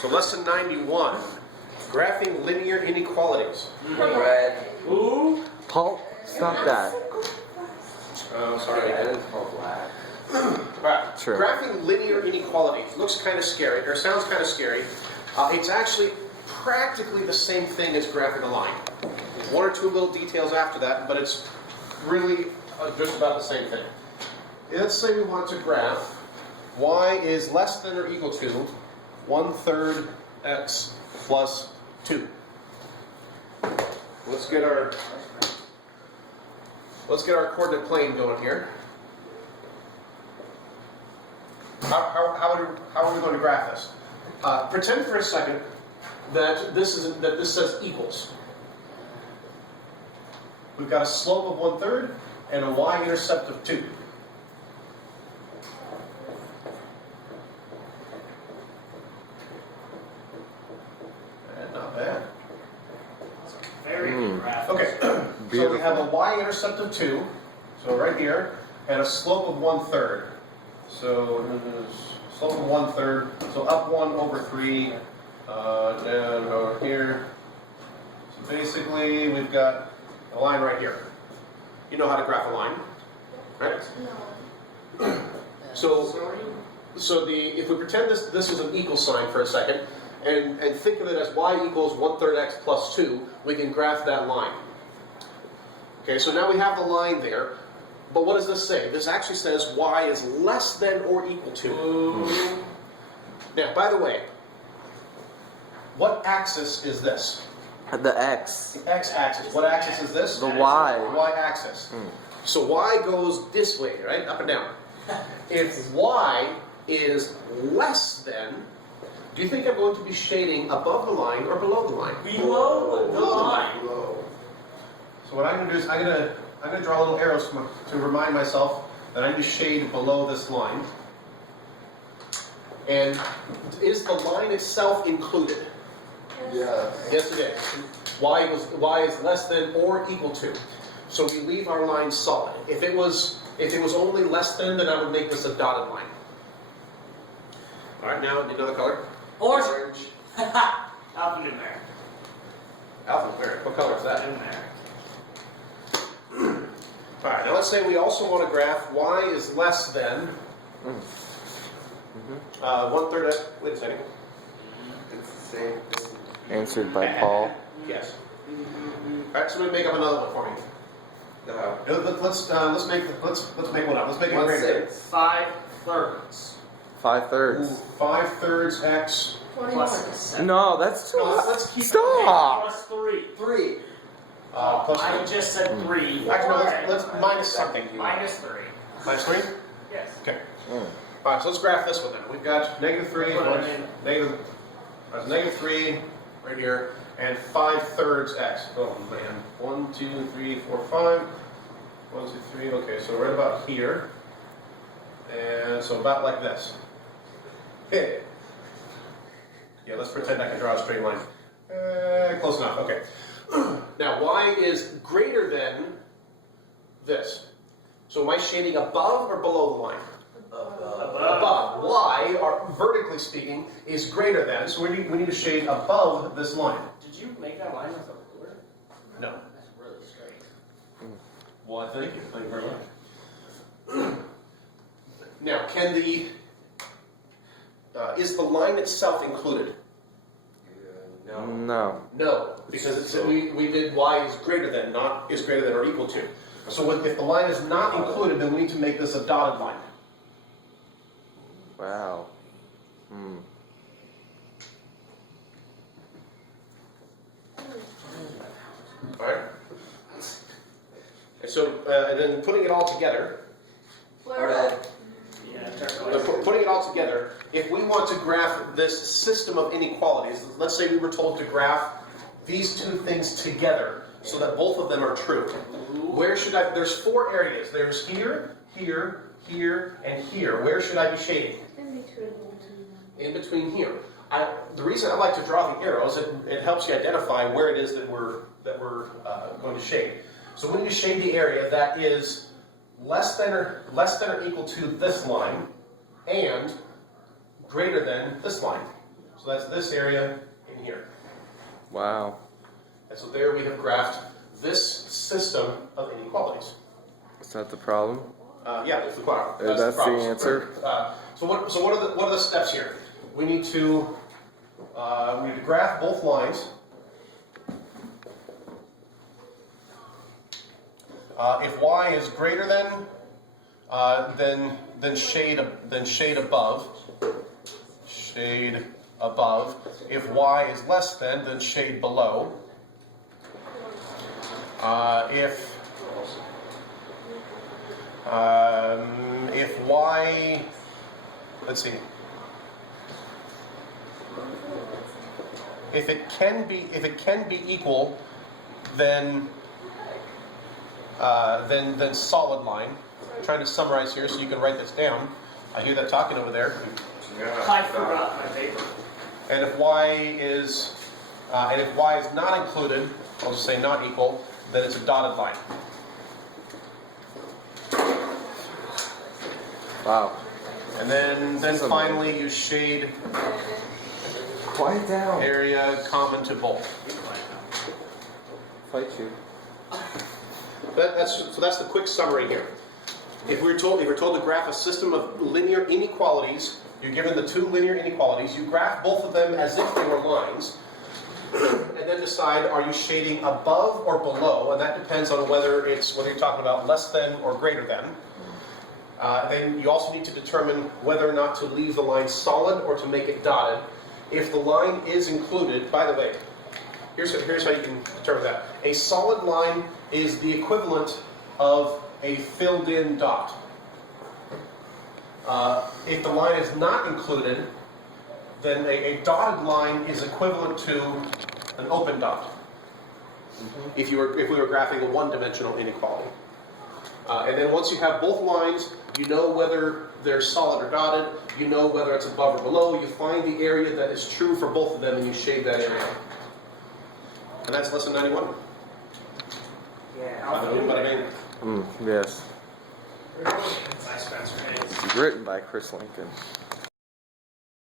So lesson 91, graphing linear inequalities. Red. Ooh. Paul, stop that. Oh, sorry. Red is called black. Right. Sure. Graphing linear inequalities looks kind of scary, or sounds kind of scary. It's actually practically the same thing as graphing a line. There's one or two little details after that, but it's really just about the same thing. Let's say we want to graph y is less than or equal to 1/3 x plus 2. Let's get our coordinate plane going here. How are we going to graph this? Pretend for a second that this says equals. We've got a slope of 1/3 and a y-intercept of 2. Not bad. Very good graph. Okay, so we have a y-intercept of 2, so right here, and a slope of 1/3. So slope of 1/3, so up 1/3, down over here. So basically, we've got a line right here. You know how to graph a line, right? No. So if we pretend this is an equal sign for a second, and think of it as y equals 1/3 x plus 2, we can graph that line. Okay, so now we have the line there, but what does this say? This actually says y is less than or equal to. Now, by the way, what axis is this? The X. The x-axis. What axis is this? The Y. The y-axis. So y goes this way, right? Up and down. If y is less than, do you think I'm going to be shading above the line or below the line? Below the line. So what I'm going to do is I'm going to draw little arrows to remind myself that I need to shade below this line. And is the line itself included? Yes. Yes, it is. Y is less than or equal to. So we leave our line solid. If it was only less than, then I would make this a dotted line. All right, now another color. Orange. Alphanumeric. Alphanumeric. What color is that? Alphanumeric. All right. Now let's say we also want to graph y is less than 1/3 x. Wait a second. It's the same thing. Answered by Paul. Yes. All right. Somebody make up another one for me. Let's make one up. Let's make it greater. 5/3. 5/3. 5/3 x. 21. No, that's too No, high. let's keep it. Stop. Plus 3. 3. Plus I 3. just said 3. Actually, no, let's minus something. Minus 3. Minus 3? Yes. Okay. All right, so let's graph this one then. We've got -3, negative 3 right here, and 5/3 x. Oh man. 1, 2, 3, 4, 5. 1, 2, 3. Okay, so right about here. And so about like this. Okay. Yeah, let's pretend I can draw a straight line. Close enough. Okay. Now, y is greater than this. So am I shading above or below the line? Above. Y, or vertically speaking, is greater than. So we need to shade above this line. Did you make that line with a ruler? No. That's really straight. Well, thank you. Thank you very much. Now, is the line itself included? No. No. No, because we did y is greater than, not is greater than or equal to. So if the line is not included, then we need to make this a dotted line. Wow. All right. And so, and then putting it all together, Red. Yeah, turquoise. putting it all together, if we want to graph this system of inequalities, let's say we were told to graph these two things together so that both of them are true. Where should I, there's 4 areas. There's here, here, here, and here. Where should I be shading? In between. In between here. The reason I like to draw the arrows, it helps you identify where it is that we're going to shade. So we need to shade the area that is less than or equal to this line and greater than this line. So that's this area in here. Wow. And so there we have graphed this system of inequalities. Is that the problem? Yeah, that's the problem. That's the problem. answer. So what are the steps here? We need to graph both lines. If y is greater than shade above. Shade above. If y is less than shade below. If y, let's see. If it can be equal, then solid line. I'm trying to summarize here so you can write this down. I hear that talking over there. I forgot my paper. And if y is not included, I'll just say not equal, then it's a dotted line. Wow. And then finally you shade Quiet down. area common to both. Fight you. So that's the quick summary here. If we're told to graph a system of linear inequalities, you're given the two linear inequalities, you graph both of them as if they were lines, and then decide, are you shading above or below, and that depends on whether you're talking about less than or greater than. Then you also need to determine whether or not to leave the line solid or to make it dotted. If the line is included, by the way, here's how you can determine that. A solid line is the equivalent of a filled-in dot. If the line is not included, then a dotted line is equivalent to an open dot. If we were graphing a one-dimensional inequality. And then once you have both lines, you know whether they're solid or dotted, you know whether it's above or below, you find the area that is true for both of them and you shade that area. And that's lesson 91. Yeah, I know, but I mean, Yes. It's nice, Spencer. Written by Chris Lincoln.